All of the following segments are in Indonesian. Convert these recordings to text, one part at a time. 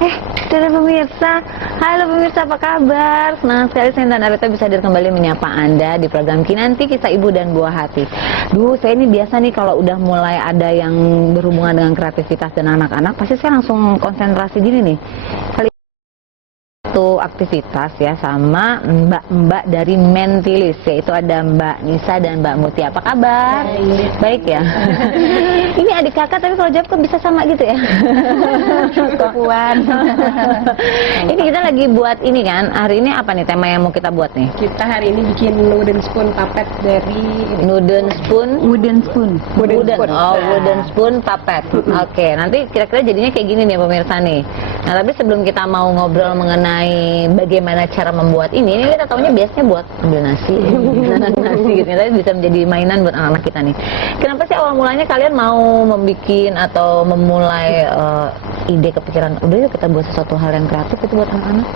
Dari pemirsa, halo pemirsa, apa kabar? Senang sekali saya dan Arita bisa hadir kembali menyapa Anda di program Kinanti, Kisah Ibu dan Buah Hati. Saya ini biasa nih kalau udah mulai ada yang berhubungan dengan kreativitas dan anak-anak, pasti saya langsung konsentrasi gini nih. Kali satu aktivitas ya sama mbak-mbak dari Mentilis, yaitu ada Mbak Nisa dan Mbak Mutia. Apa kabar? Baik ya. Ini adik kakak tapi kalau jawab kok bisa sama gitu ya. Puan. Ini kita lagi buat ini kan, hari ini apa nih tema yang mau kita buat nih? Kita hari ini bikin wooden spoon puppet dari wooden spoon puppet. Oke, nanti kira-kira jadinya kayak gini nih pemirsa nih. Nah, tapi sebelum kita mau ngobrol mengenai bagaimana cara membuat ini kita taunya biasanya buat ambil nasi, nasi gitu. Tapi bisa menjadi mainan buat anak-anak kita nih. Kenapa sih awal mulanya kalian mau membikin atau memulai ide kepikiran, udah yuk kita buat sesuatu hal yang kreatif itu buat anak-anak?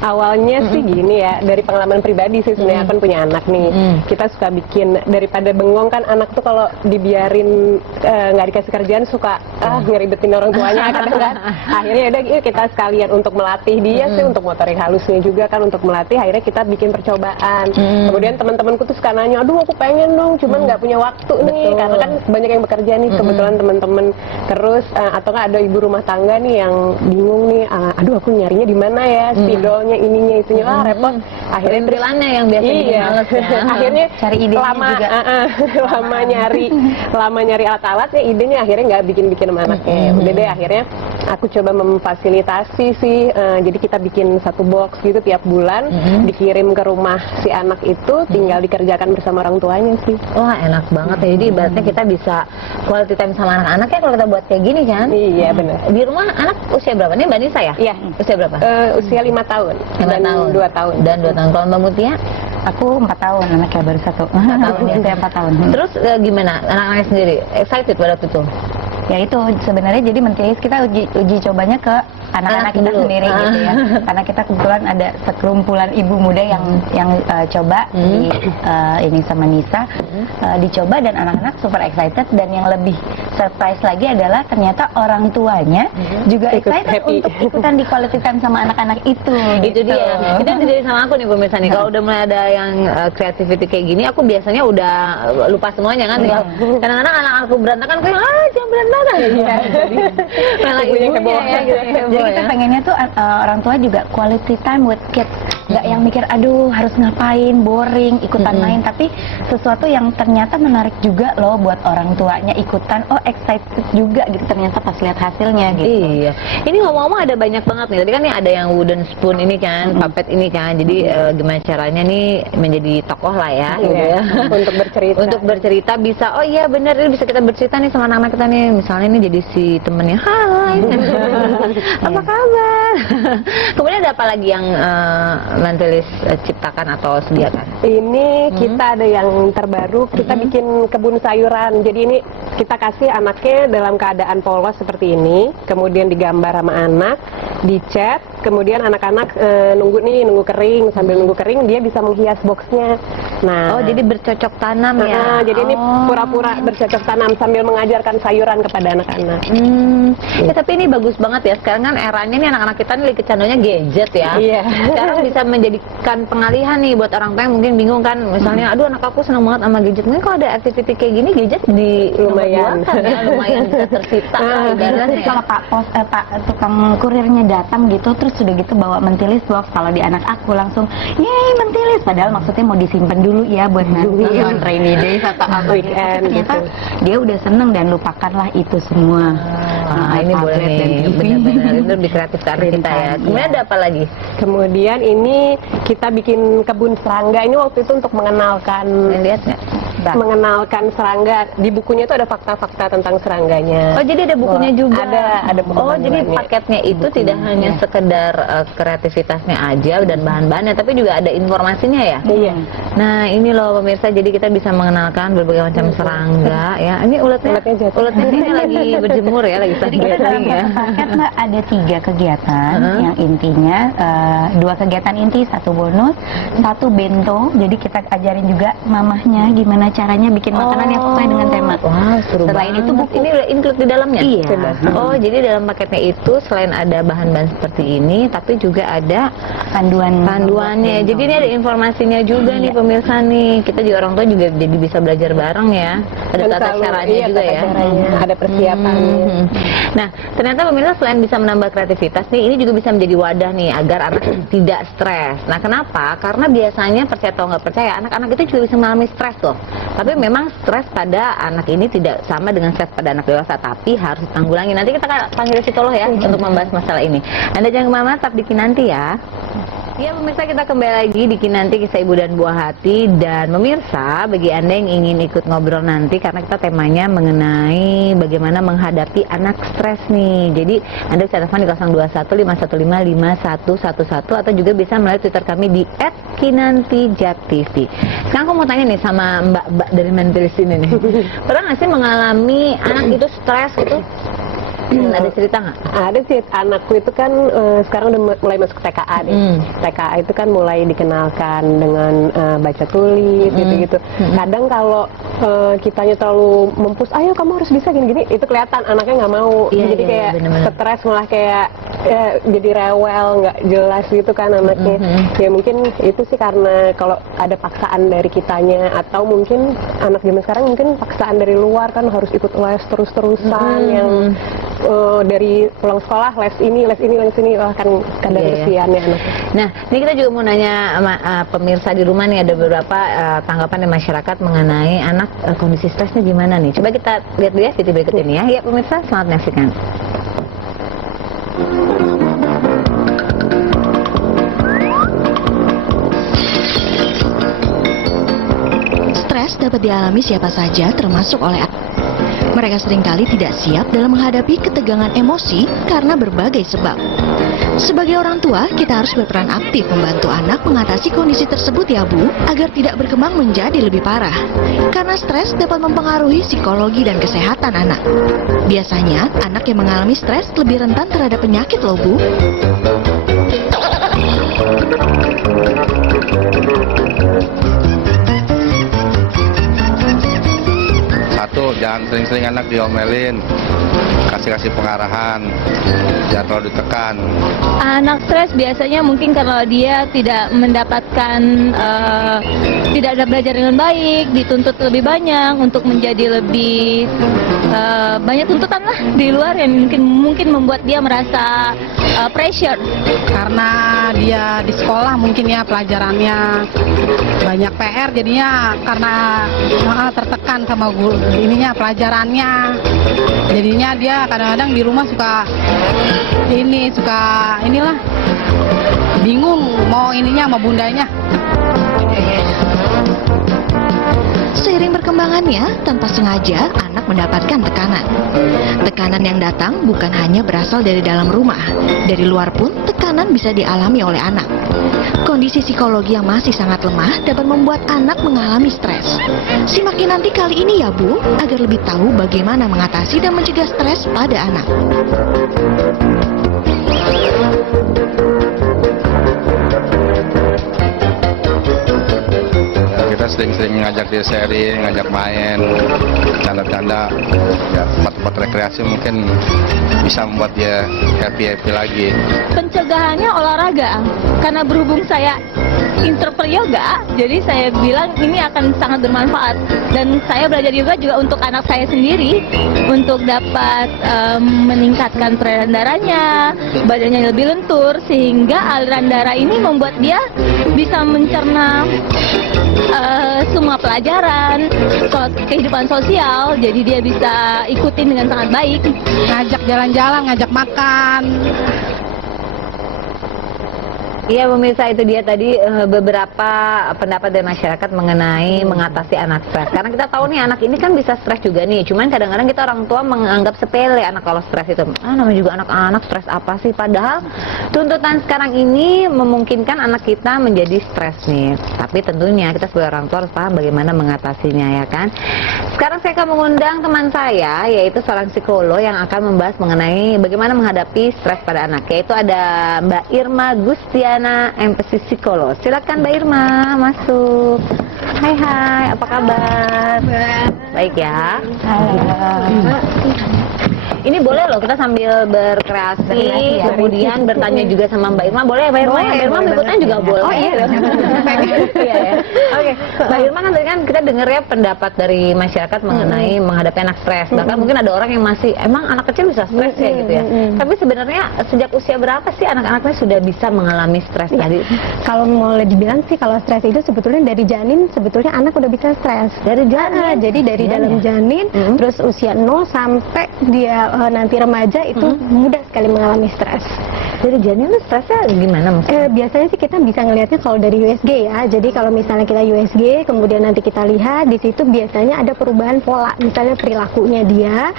Awalnya sih gini ya, dari pengalaman pribadi sih sebenarnya kan punya anak nih. Kita suka bikin, daripada bengong kan anak tuh kalau dibiarin nggak dikasih kerjaan suka ngeribetin orang tuanya kadang kan. Akhirnya udah kita sekalian untuk melatih dia sih, untuk motorik halusnya juga kan, untuk melatih. Akhirnya kita bikin percobaan. Kemudian teman-temanku tuh suka nanya, aduh aku pengen dong, cuman nggak punya waktu nih, karena kan banyak yang bekerja nih kebetulan teman-teman. Terus atau nggak ada ibu rumah tangga nih yang bingung nih, aduh aku nyarinya di mana ya, spidolnya ininya itunya, repot. Akhirnya perintilannya yang biasa bikin males ya. Akhirnya cari idenya juga. lama nyari alat-alat ya, idenya akhirnya nggak bikin sama anaknya. Udah deh akhirnya aku coba memfasilitasi sih, jadi kita bikin satu box gitu tiap bulan, dikirim ke rumah si anak itu, tinggal dikerjakan bersama orang tuanya sih. Wah enak banget ya, jadi ibaratnya kita bisa quality time sama anak-anak ya kalau kita buat kayak gini kan. Iya benar. Di rumah anak usia berapa nih Mbak Nisa ya? Iya. Usia berapa? Usia 5 tahun 5 dan tahun 2 tahun. Dan 2 tahun. Kalau Mbak Mutia? Aku 4 tahun, anaknya baru 1. 4 tahun ya? Saya 4 tahun. Terus gimana anak-anaknya sendiri? Excited pada waktu itu? Ya itu sebenarnya jadi Mentilis kita uji cobanya ke anak-anak kita sendiri gitu ya. Karena kita kebetulan ada sekelumpulan ibu muda yang coba di ini sama Nisa, dicoba dan anak-anak super excited, dan yang lebih surprise lagi adalah ternyata orang tuanya juga excited untuk ikutan di quality time sama anak-anak itu. Itu dia. Itu yang terjadi sama aku nih pemirsa nih. Kalau udah mulai ada yang creativity kayak gini, aku biasanya udah lupa semuanya kan. Kadang-kadang anak aku berantakan, kayak jangan berantakan. Iya. Malah ibunya ya gitu. Jadi kita pengennya tuh orang tua juga quality time with kids. Nggak yang mikir, aduh harus ngapain, boring, ikutan main. Tapi sesuatu yang ternyata menarik juga loh buat orang tuanya ikutan. Oh excited juga gitu ternyata pas lihat hasilnya gitu. Iya. Ini ngomong-ngomong ada banyak banget nih. Tadi kan nih ada yang wooden spoon ini kan, puppet ini kan. Jadi gimana caranya nih menjadi tokoh lah ya. Gitu ya. Untuk bercerita. Untuk bercerita bisa, oh iya benar, ini bisa kita bercerita nih sama anak-anak kita nih. Misalnya ini jadi si temennya, hai, apa kabar? Kemudian ada apa lagi yang Mentilis ciptakan atau sediakan? Ini kita ada yang terbaru, kita bikin kebun sayuran. Jadi ini kita kasih anaknya dalam keadaan polos seperti ini, kemudian digambar sama anak, dicat, kemudian anak-anak nunggu kering, sambil nunggu kering dia bisa menghias boxnya. Nah, jadi bercocok tanam ya. Jadi ini pura-pura bercocok tanam sambil mengajarkan sayuran kepada anak-anak. Ya tapi ini bagus banget ya. Sekarang kan eranya nih anak-anak kita nih kecanduannya gadget ya. Iya. Sekarang bisa menjadikan pengalihan nih buat orang tua yang mungkin bingung kan. Misalnya, aduh anak aku senang banget sama gadget. Mungkin kalau ada activity kayak gini, gadget lumayan ya, lumayan bisa tersita lah ibaratnya. Kalau Pak tukang kurirnya datang gitu, terus sudah gitu bawa Mentilis box, kalau di anak aku langsung, yeay Mentilis. Padahal maksudnya mau disimpan dulu ya buat nanti on rainy days atau apa weekend ternyata gitu. Dia udah seneng dan lupakanlah itu semua. Ini boleh nih, benar-benar itu lebih kreatif ke arah kita ya. Kemudian ada apa lagi? Kemudian ini kita bikin kebun serangga. Ini waktu itu untuk mengenalkan, lihat nggak? Mengenalkan serangga. Di bukunya itu ada fakta-fakta tentang serangganya. Oh jadi ada bukunya juga. Ada buku. Oh jadi paketnya itu tidak hanya sekedar kreativitasnya aja dan bahan-bahannya, tapi juga ada informasinya ya. Iya. Nah ini loh pemirsa, jadi kita bisa mengenalkan berbagai macam serangga ya. Ini uletnya ini lagi berjemur ya, lagi sunbathing ya. Paket Mbak ada 3 kegiatan yang intinya 2 kegiatan inti, 1 bonus, 1 bento. Jadi kita ajarin juga mamahnya gimana gimana caranya bikin makanan yang sesuai dengan tema. Wah, seru Selain banget. itu buku Ini udah include di dalamnya? Iya. Oh, jadi dalam paketnya itu selain ada bahan-bahan seperti ini, tapi juga ada panduannya. Jadi ini ada informasinya juga nih pemirsa nih. Kita juga orang tua juga jadi bisa belajar bareng ya. Ada Dan tata selalu, caranya iya, juga tata ya. caranya, ada persiapannya. Nah, ternyata pemirsa selain bisa menambah kreativitas nih, ini juga bisa menjadi wadah nih agar anak tidak stres. Nah, kenapa? Karena biasanya percaya atau nggak percaya, anak-anak itu juga bisa mengalami stres loh. Tapi memang stres pada anak ini tidak sama dengan stres pada anak dewasa, tapi harus ditanggulangi. Nanti kita panggil psikolog ya untuk membahas masalah ini. Anda jangan kemana-mana, tetap di Kinanti ya. Ya pemirsa, kita kembali lagi di Kinanti Kisah Ibu dan Buah Hati. Dan pemirsa, bagi Anda yang ingin ikut ngobrol nanti, karena kita temanya mengenai bagaimana menghadapi anak stres nih. Jadi Anda bisa telepon di 021-515-5111 atau juga bisa melalui Twitter kami di @kinantijak.tv. Sekarang aku mau tanya nih sama Mbak dari Menpilis ini nih. Pernah nggak sih mengalami anak itu stres gitu? Ada cerita nggak? Ada sih, anakku itu kan sekarang udah mulai masuk TKA deh. TKA itu kan mulai dikenalkan dengan baca tulis gitu-gitu. Kadang kalau kitanya terlalu mempus, ayo kamu harus bisa gini-gini, itu kelihatan anaknya nggak mau. Iya, Jadi iya, kayak bener-bener. stres, malah kayak jadi rewel, nggak jelas gitu kan anaknya. Ya mungkin itu sih karena kalau ada paksaan dari kitanya, atau mungkin anak zaman sekarang mungkin paksaan dari luar kan, harus ikut les terus-terusan yang dari pulang sekolah les ini, wah kan kadang kesiannya anak. Nah, ini kita juga mau nanya sama pemirsa di rumah nih, ada beberapa tanggapan dari masyarakat mengenai anak kondisi stresnya gimana nih. Coba kita lihat dulu ya video berikut ini ya. Ya pemirsa, selamat menyaksikan. Stres dapat dialami siapa saja, termasuk oleh anak. Mereka seringkali tidak siap dalam menghadapi ketegangan emosi karena berbagai sebab. Sebagai orang tua, kita harus berperan aktif membantu anak mengatasi kondisi tersebut ya Bu, agar tidak berkembang menjadi lebih parah. Karena stres dapat mempengaruhi psikologi dan kesehatan anak. Biasanya, anak yang mengalami stres lebih rentan terhadap penyakit loh Bu. Satu, jangan sering-sering anak diomelin, kasih pengarahan, jangan terlalu ditekan. Anak stres biasanya mungkin karena dia tidak mendapatkan, tidak ada belajar dengan baik, dituntut lebih banyak untuk menjadi lebih banyak tuntutan lah di luar yang mungkin membuat dia merasa pressure. Karena dia di sekolah mungkin ya pelajarannya banyak PR, jadinya karena tertekan sama guru ininya pelajarannya, jadinya dia kadang-kadang di rumah suka inilah bingung mau ininya sama bundanya. Seiring perkembangannya, tanpa sengaja anak mendapatkan tekanan. Tekanan yang datang bukan hanya berasal dari dalam rumah, dari luar pun tekanan bisa dialami oleh anak. Kondisi psikologi yang masih sangat lemah dapat membuat anak mengalami stres. Simak nanti kali ini ya Bu, agar lebih tahu bagaimana mengatasi dan mencegah stres pada anak. Kita sering-sering ngajak dia sharing, ngajak main, canda-canda, ya, tempat-tempat rekreasi mungkin bisa membuat dia happy lagi. Pencegahannya olahraga, karena berhubung saya instructor yoga, jadi saya bilang ini akan sangat bermanfaat. Dan saya belajar yoga juga untuk anak saya sendiri, untuk dapat meningkatkan peredaran darahnya, badannya lebih lentur, sehingga aliran darah ini membuat dia bisa mencerna semua pelajaran, kehidupan sosial, jadi dia bisa ikutin dengan sangat baik. Ngajak jalan-jalan, ngajak makan. Iya pemirsa, itu dia tadi beberapa pendapat dari masyarakat mengenai mengatasi anak stres. Karena kita tahu nih anak ini kan bisa stres juga nih. Cuman kadang-kadang kita orang tua menganggap sepele anak kalau stres itu. Namanya juga anak-anak, stres apa sih? Padahal tuntutan sekarang ini memungkinkan anak kita menjadi stres nih. Tapi tentunya kita sebagai orang tua harus paham bagaimana mengatasinya ya kan. Sekarang saya akan mengundang teman saya, yaitu seorang psikolog yang akan membahas mengenai bagaimana menghadapi stres pada anak. Yaitu ada Mbak Irma Gustiana, MPC Psikolog. Silakan Mbak Irma, masuk. Hai, apa kabar? Baik ya. Ini boleh loh kita sambil berkreasi, ya. kemudian bertanya juga sama Mbak Irma. Boleh ya Mbak Irma? Ya, Mbak Irma berikutnya juga boleh. Oh iya. Iya ya. Oke, Mbak Irma kan tadi kan kita denger ya pendapat dari masyarakat mengenai menghadapi anak stres. Bahkan mungkin ada orang yang masih, emang anak kecil bisa stres ya gitu ya. Tapi sebenarnya sejak usia berapa sih anak-anaknya sudah bisa mengalami stres tadi? Kalau mau dibilang sih kalau stres itu sebetulnya dari janin sebetulnya anak udah bisa stres. Dari janin? Jadi dari dalam janin terus usia 0 sampai dia nanti remaja itu mudah sekali mengalami stres. Dari janin itu stresnya gimana maksudnya? Biasanya sih kita bisa ngelihatnya kalau dari USG ya. Jadi kalau misalnya kita USG, kemudian nanti kita lihat di situ biasanya ada perubahan pola, misalnya perilakunya dia.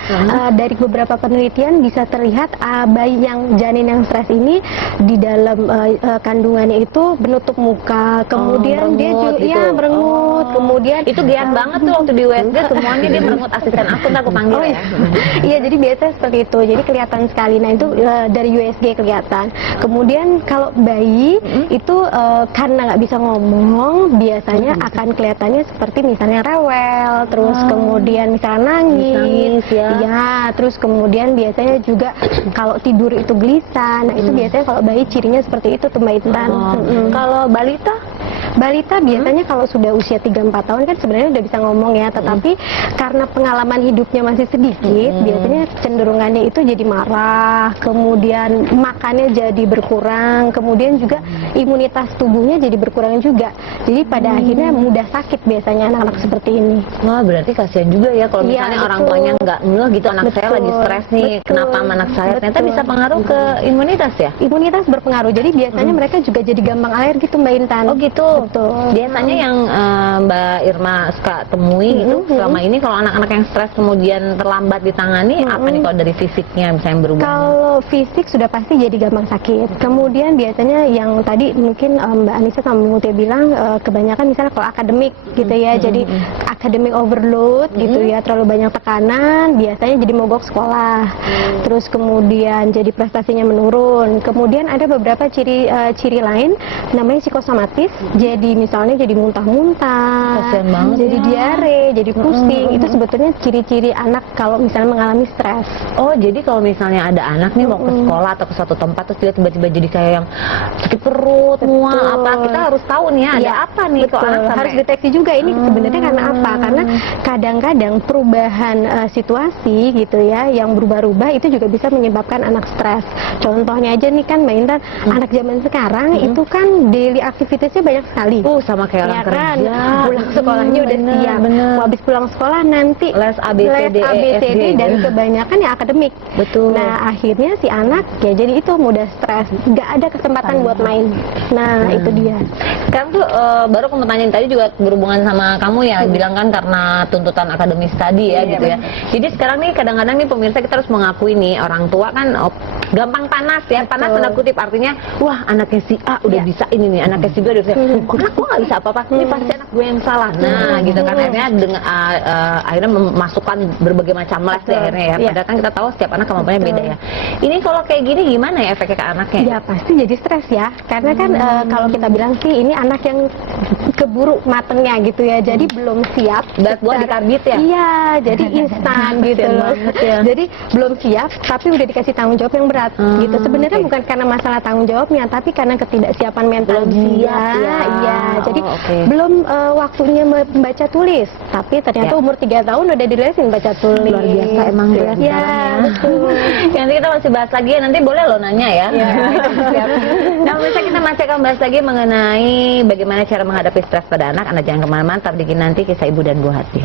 Dari beberapa penelitian bisa terlihat bayi yang janin yang stres ini di dalam kandungannya itu menutup muka, kemudian dia juga gitu. merengut, kemudian Itu gian banget tuh waktu di USG semuanya dia merengut asisten aku, ntar aku panggil ya. Iya, jadi biasanya seperti itu. Jadi kelihatan sekali. Nah, itu dari USG kelihatan. Kemudian kalau bayi itu karena nggak bisa ngomong, biasanya akan kelihatannya seperti misalnya rewel, terus kemudian misalnya nangis, ya. Terus kemudian biasanya juga kalau tidur itu gelisah. Nah, itu biasanya kalau bayi cirinya seperti itu tuh Mbak Intan. Kalau balita? Balita biasanya kalau sudah usia 3-4 tahun kan sebenarnya udah bisa ngomong ya, tetapi karena pengalaman hidupnya masih sedikit, biasanya cenderungannya itu jadi marah, kemudian makannya jadi berkurang, kemudian juga imunitas tubuhnya jadi berkurang juga. Jadi pada akhirnya mudah sakit biasanya anak-anak seperti ini. Wah, berarti kasihan juga ya kalau Iya, misalnya orang betul. tuanya nggak ngeh gitu, anak saya lagi stres nih, kenapa sama anak saya? Ternyata bisa pengaruh ke imunitas ya? Imunitas berpengaruh, jadi biasanya mereka juga jadi gampang alergi tuh Mbak Intan. Oh gitu. Betul. Biasanya yang Mbak Irma suka temui gitu selama ini kalau anak-anak yang stres kemudian terlambat ditangani, apa nih kalau dari fisiknya misalnya yang berubah? Kalau fisik sudah pasti jadi gampang sakit. Kemudian biasanya yang tadi mungkin Mbak Anissa sama Mbak Mutia bilang kebanyakan misalnya kalau akademik gitu ya, jadi akademik overload gitu ya, terlalu banyak tekanan, biasanya jadi mogok sekolah. Terus kemudian jadi prestasinya menurun. Kemudian ada beberapa ciri lain namanya psikosomatis. Jadi misalnya jadi muntah-muntah, Kasian banget jadi ya. diare, jadi pusing. Itu sebetulnya ciri-ciri anak kalau misalnya mengalami stres. Oh, jadi kalau misalnya ada anak nih mau ke sekolah atau ke suatu tempat terus dia tiba-tiba jadi kayak yang sakit perut, mual apa, kita harus tahu nih ada Ya, apa nih kok anak sampai harus deteksi juga ini sebenarnya karena apa? Karena kadang-kadang perubahan situasi gitu ya, yang berubah-ubah itu juga bisa menyebabkan anak stres. Contohnya aja nih kan Mbak Intan, anak zaman sekarang itu kan daily activitiesnya banyak sekali. sama kayak orang Ya kerja. kan, pulang sekolahnya udah siap. Habis pulang sekolah nanti Les ABCD, ABCD dan kebanyakan ya akademik. Betul. Nah, akhirnya si anak ya jadi itu mudah stres, nggak ada kesempatan buat main. Nah, itu dia. Sekarang tuh baru aku mau tanyain tadi juga berhubungan sama kamu ya, bilang kan karena tuntutan akademis tadi ya gitu ya. Jadi sekarang nih kadang-kadang nih pemirsa kita harus mengakui nih orang tua kan gampang panas ya, panas tanda kutip artinya wah anaknya si A udah bisa ini nih, anaknya si B udah bisa. Anak gua nggak bisa apa-apa, ini pasti anak gue yang salah. Nah gitu kan akhirnya dengan akhirnya memasukkan berbagai macam les deh akhirnya ya. Padahal kan kita tahu setiap anak kemampuannya beda ya. Ini kalau kayak gini gimana ya efeknya ke anaknya? Ya pasti jadi stres ya, karena kan kalau kita bilang sih ini anak yang keburu matengnya gitu ya, jadi belum siap. Berat buat dikarbit ya? Iya, jadi instan gitu loh. Jadi belum siap, tapi udah dikasih tanggung jawab yang berat gitu. Sebenarnya bukan karena masalah tanggung jawabnya, tapi karena ketidaksiapan mental dia. Iya, jadi belum waktunya membaca tulis, tapi ternyata umur 3 tahun udah dilesin baca tulis. Luar biasa emang ya. Iya, betul. Nanti kita masih bahas lagi ya, nanti boleh lo nanya ya. Nah, bisa kita masih akan bahas lagi mengenai bagaimana cara menghadapi stres pada anak. Anda jangan kemana-mana, tetap di Nanti Kisah Ibu dan Buah Hati.